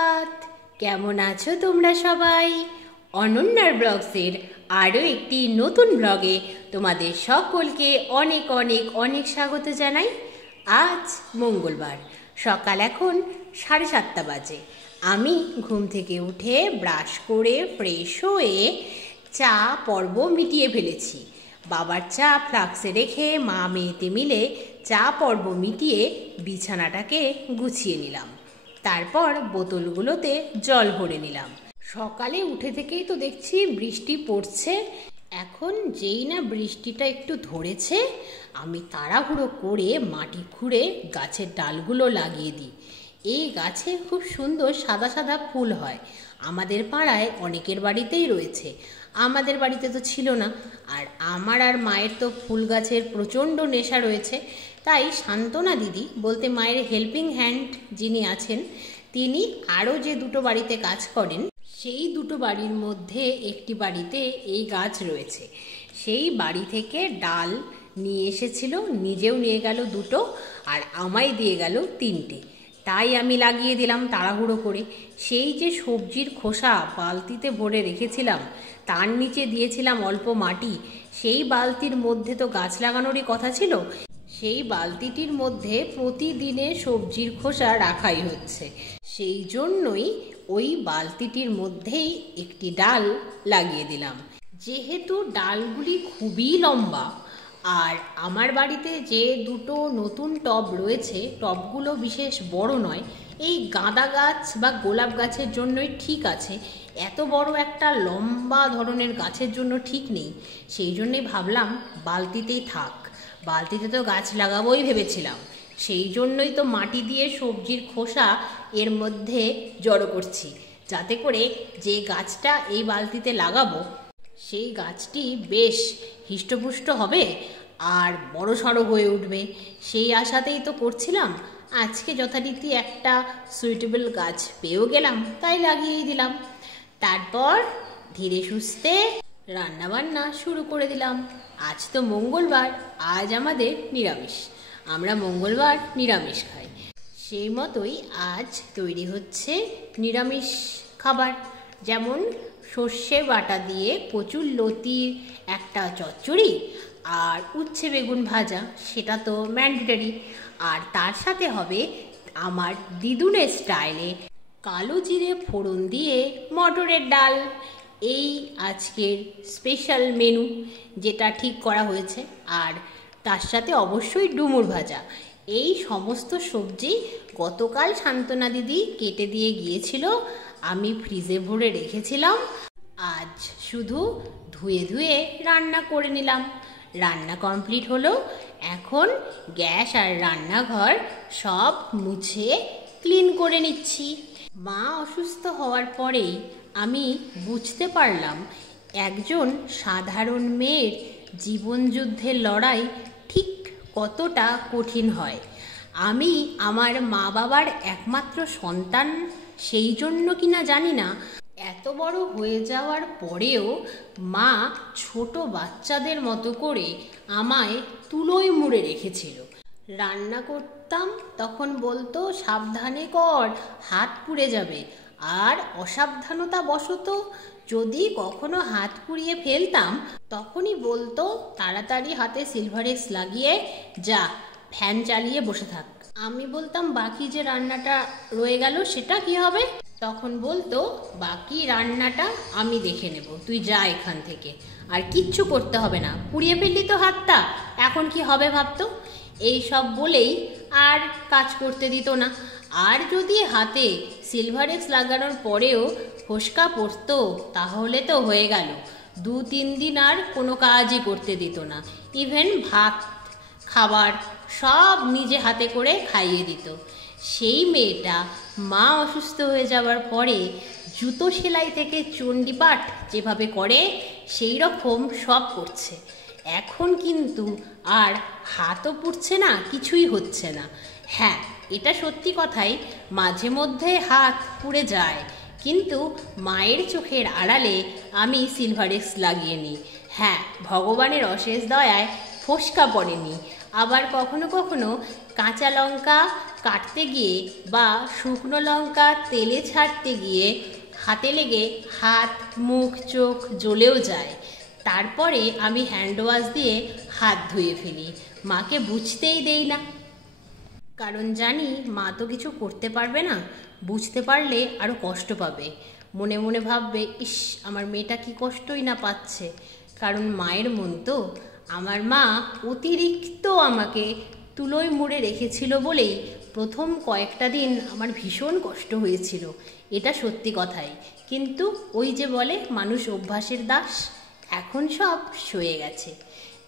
সুপ্রভাত। কেমন আছো তোমরা সবাই? অনন্যার ব্লগসের আরও একটি নতুন ব্লগে তোমাদের সকলকে অনেক অনেক অনেক স্বাগত জানাই। আজ মঙ্গলবার, সকাল এখন 7:30 বাজে। আমি ঘুম থেকে উঠে ব্রাশ করে ফ্রেশ হয়ে চা পর্ব মিটিয়ে ফেলেছি। বাবার চা ফ্লাক্সে রেখে মা মেয়েতে মিলে চা পর্ব মিটিয়ে বিছানাটাকে গুছিয়ে নিলাম। তারপর বোতলগুলোতে জল ভরে নিলাম। সকালে উঠে থেকেই তো দেখছি বৃষ্টি পড়ছে। এখন যেই না বৃষ্টিটা একটু ধরেছে, আমি তাড়াহুড়ো করে মাটি খুঁড়ে গাছের ডালগুলো লাগিয়ে দিই। এই গাছে খুব সুন্দর সাদা সাদা ফুল হয়। আমাদের পাড়ায় অনেকের বাড়িতেই রয়েছে, আমাদের বাড়িতে তো ছিল না। আর আমার আর মায়ের তো ফুল গাছের প্রচণ্ড নেশা রয়েছে। তাই শান্তনা দিদি বলতে মায়ের হেল্পিং হ্যান্ড যিনি আছেন, তিনি আরও যে দুটো বাড়িতে কাজ করেন, সেই দুটো বাড়ির মধ্যে একটি বাড়িতে এই গাছ রয়েছে। সেই বাড়ি থেকে ডাল নিয়ে এসেছিল, নিজেও নিয়ে গেল দুটো আর আমায় দিয়ে গেল 3টে। তাই আমি লাগিয়ে দিলাম তাড়াহুড়ো করে। সেই যে সবজির খোসা বালতিতে ভরে রেখেছিলাম, তার নিচে দিয়েছিলাম অল্প মাটি। সেই বালতির মধ্যে তো গাছ লাগানোরই কথা ছিল। সেই বালতিটির মধ্যে প্রতিদিনের সবজির খোসা রাখাই হচ্ছে। সেই জন্যই ওই বালতিটির মধ্যেই একটি ডাল লাগিয়ে দিলাম। যেহেতু ডালগুলি খুবই লম্বা, আর আমার বাড়িতে যে দুটো নতুন টব রয়েছে, টবগুলো বিশেষ বড় নয়, এই গাঁদা গাছ বা গোলাপ গাছের জন্যই ঠিক আছে। এত বড় একটা লম্বা ধরনের গাছের জন্য ঠিক নেই। সেই জন্যই ভাবলাম বালতিতেই থাক। বালতিতে তো গাছ লাগাবোই ভেবেছিলাম, সেই জন্যই তো মাটি দিয়ে সবজির খোসা এর মধ্যে জড়ো করছি, যাতে করে যে গাছটা এই বালতিতে লাগাবো সেই গাছটি বেশ হৃষ্টপুষ্ট হবে আর বড় সড়ো হয়ে উঠবে। সেই আশাতেই তো করছিলাম। আজকে যথারীতি একটা সুইটেবল গাছ পেয়েও গেলাম, তাই লাগিয়েই দিলাম। তারপর ধীরে সুস্থে রান্নাবান্না শুরু করে দিলাম। আজ তো মঙ্গলবার, আজ আমাদের নিরামিষ। আমরা মঙ্গলবার নিরামিষ খাই। সেই মতোই আজ তৈরি হচ্ছে নিরামিষ খাবার। যেমন সর্ষে বাটা দিয়ে কচুর লতির একটা চচ্চড়ি আর উচ্ছে বেগুন ভাজা, সেটা তো ম্যান্ডেটরি। আর তার সাথে হবে আমার দিদুনের স্টাইলে কালো জিরে ফোড়ন দিয়ে মটরের ডাল। এই আজকের স্পেশাল মেনু যেটা ঠিক করা হয়েছে। আর তার সাথে অবশ্যই ডুমুর ভাজা। এই সমস্ত সবজি গতকাল শান্তনা দিদি কেটে দিয়ে গিয়েছিল, আমি ফ্রিজে ভরে রেখেছিলাম। আজ শুধু ধুয়ে ধুয়ে রান্না করে নিলাম। রান্না কমপ্লিট হলো। এখন গ্যাস আর রান্নাঘর সব মুছে ক্লিন করে নিচ্ছি। মা অসুস্থ হওয়ার পরেই আমি বুঝতে পারলাম একজন সাধারণ মেয়ের জীবনযুদ্ধের লড়াই ঠিক কতটা কঠিন হয়। আমি আমার মা বাবার একমাত্র সন্তান, সেই জন্য কিনা জানি না, এত বড় হয়ে যাওয়ার পরেও মা ছোট বাচ্চাদের মতো করে আমায় তুলোয় মুড়ে রেখেছিল। রান্না করতাম তখন বলতো সাবধানে কর, হাত পুড়ে যাবে। আর অসাবধানতা বশত যদি কখনো হাত পুড়িয়ে ফেলতাম, তখনই বলতো তাড়াতাড়ি হাতে সিলভারেক্স লাগিয়ে যা, ফ্যান চালিয়ে বসে থাক। আমি বলতাম বাকি যে রান্নাটা রয়ে গেল সেটা কি হবে? তখন বলতো বাকি রান্নাটা আমি দেখে নেব, তুই যা এখান থেকে, আর কিচ্ছু করতে হবে না, পুড়িয়ে ফেললি তো হাতটা, এখন কি হবে ভাবতো। এই সব বলেই আর কাজ করতে দিত না। আর যদি হাতে সিলভারেক্স লাগানোর পরেও ফোসকা পড়তো, তাহলে তো হয়ে গেল, 2-3 দিন আর কোনো কাজই করতে দিত না। ইভেন ভাত খাবার সব নিজে হাতে করে খাইয়ে দিত। সেই মেয়েটা মা অসুস্থ হয়ে যাওয়ার পরে জুতো সেলাই থেকে চণ্ডীপাঠ যেভাবে করে সেই রকম সব করছে। এখন কিন্তু আর হাতও পুড়ছে না, কিছুই হচ্ছে না। হ্যাঁ, এটা সত্যি কথাই, মাঝে মধ্যে হাত পুড়ে যায়, কিন্তু মায়ের চোখের আড়ালে আমি সিলভারেক্স লাগিয়ে নিই। হ্যাঁ, ভগবানের অশেষ দয়ায় ফোসকা পড়েনি। আবার কখনো কখনো কাঁচা লঙ্কা কাটতে গিয়ে বা শুকনো লঙ্কা তেলে ছাড়তে গিয়ে হাতে লেগে হাত, মুখ, চোখ জ্বলেও যায়। তারপরে আমি হ্যান্ড ওয়াশ দিয়ে হাত ধুয়ে ফেলি, মাকে বুঝতেই দেই না। কারণ জানি মা তো কিছু করতে পারবে না, বুঝতে পারলে আরও কষ্ট পাবে। মনে মনে ভাববে, ইস আমার মেয়েটা কি কষ্টই না পাচ্ছে। কারণ মায়ের মন তো। আমার মা অতিরিক্ত আমাকে তুলোয় মুড়ে রেখেছিল বলেই প্রথম কয়েকটা দিন আমার ভীষণ কষ্ট হয়েছিল, এটা সত্যি কথাই। কিন্তু ওই যে বলে মানুষ অভ্যাসের দাস, এখন সব সয়ে গেছে।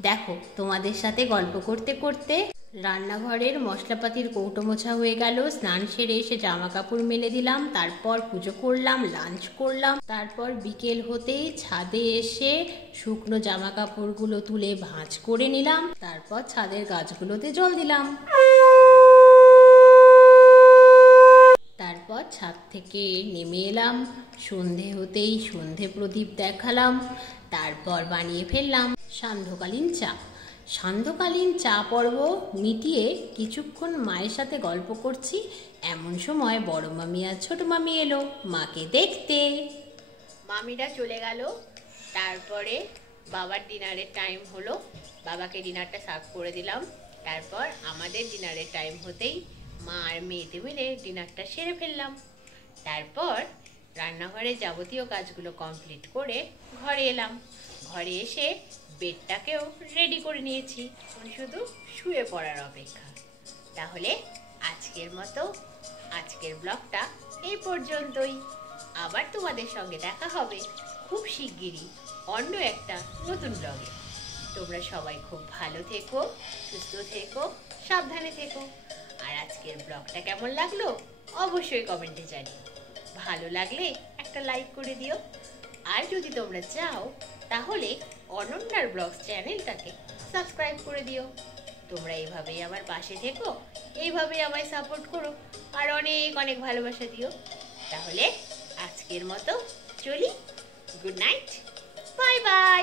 দেখো, তোমাদের সাথে গল্প করতে করতে রান্নাঘরের মশলাপাতির কৌটো মোছা হয়ে গেল। স্নান সেরে এসে জামা কাপড় মেলে দিলাম, তারপর পুজো করলাম, লাঞ্চ করলাম। তারপর বিকেল হতেই ছাদে এসে শুকনো জামা কাপড়গুলো তুলে ভাঁজ করে নিলাম। তারপর ছাদের গাছগুলোতে জল দিলাম। তারপর ছাদ থেকে নেমে এলাম। সন্ধে হতেই সন্ধে প্রদীপ দেখালাম। তারপর বানিয়ে ফেললাম সান্ধ্যকালীন চা। সান্ধ্যকালীন চা পর্ব মিটিয়ে কিছুক্ষণ মায়ের সাথে গল্প করছি, এমন সময় বড় মামি আর ছোট মামি এলো মাকে দেখতে। মামিরা চলে গেল। তারপরে বাবার ডিনারের টাইম হলো, বাবাকে ডিনারটা সার্ভ করে দিলাম। তারপর আমাদের ডিনারের টাইম হতেই মা আর মেয়েতে মিলে ডিনারটা সেরে ফেললাম। তারপর রান্নাঘরে যাবতীয় কাজগুলো কমপ্লিট করে ঘরে এলাম। ঘরে এসে বেডটাকেও রেডি করে নিয়েছি, শুধু শুয়ে পড়ার অপেক্ষা। তাহলে আজকের মতো আজকের ব্লগটা এই পর্যন্তই। আবার তোমাদের সঙ্গে দেখা হবে খুব শিগগিরই অন্য একটা নতুন ব্লগে। তোমরা সবাই খুব ভালো থেকো, সুস্থ থেকো, সাবধানে থেকো। আর আজকের ব্লগটা কেমন লাগলো অবশ্যই কমেন্টে জানিও। ভালো লাগলে একটা লাইক করে দিও। আর যদি তোমরা চাও তাহলে অনন্যার ব্লগস চ্যানেলটাকে সাবস্ক্রাইব করে দিও। তোমরা এইভাবেই আমার পাশে থেকো, এইভাবেই আমায় সাপোর্ট করো, আর অনেক অনেক ভালোবাসা দিও। তাহলে আজকের মতো চলি, গুড নাইট, বাই বাই।